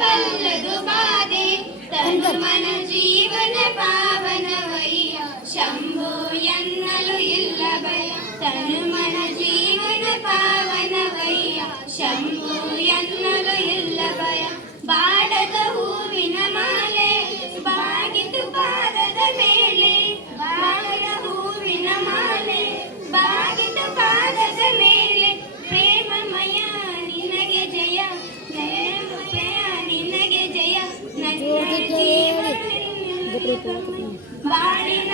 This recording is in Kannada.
ಬಲ್ಲದು ಬಾಧೆ ತನು ಮನ ಜೀವನ ಪಾವನವಯ್ಯ ಶಂಭೋ ಎನ್ನಲು ಇಲ್ಲ ಭಯ ತನು ಮನ ಜೀವನ ಪಾವನವಯ್ಯ ಶಂಭೋ ಎನ್ನಲು ಇಲ್ಲ ಭಯ ಬಾಡದ ಹೂವಿನ ಮಾಲೆ ಬಾಗಿತು ಪಾದದ ಮೇಲೆ ಬಾಡದ ಹೂವಿನ ಮಾಲೆ ಬಾಗಿತು ಪಾದದ ಮೇಲೆ ಪ್ರೇಮಮಯ ನಿನಗೆ ಜಯ ಪ್ರೇಮಮಯ ನಿನಗೆ ಜಯ ನನ್ನ ಜೀವನ ಬಾಳಿನ